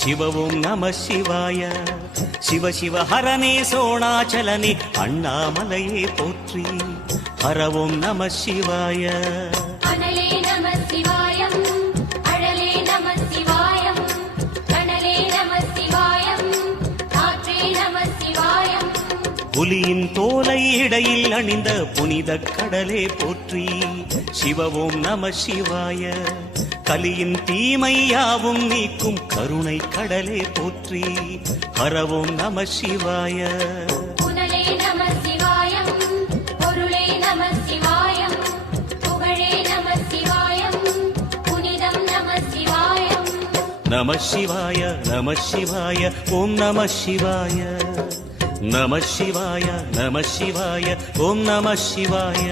ಶಿವ ಓಂ ನಮಃ ಶಿವಾಯ ಶಿವ ಶಿವ ಹರನೇ ಸೋಣಾಚಲನೆ ಅಣ್ಣಾಮಲಯೇ ಪೋತ್ರಿ ಹರ ಓಂ ನಮಃ ಶಿವಾಯ அனலே நம சிவாயம் அழலே நம சிவாயம் கணலே நம சிவாயம் காற்றே நம சிவாயம் புலியின் தோலை இடையில் அணிந்த புனித கடலே போற்றி சிவ ஓம் நம சிவாய கலியின் தீமையாவும் நீக்கும் கருணை கடலே போற்றி ஹர ஓம் நம சிவாய புனலே நம சிவாயம் பொருளே நம சிவாயம் புகழே நம சிவாயம் புனிதம் நம சிவாயம் நம சிவாய நம சிவாய ஓம் நம சிவாய நம சிவாய நம சிவாய ஓம் நம சிவாய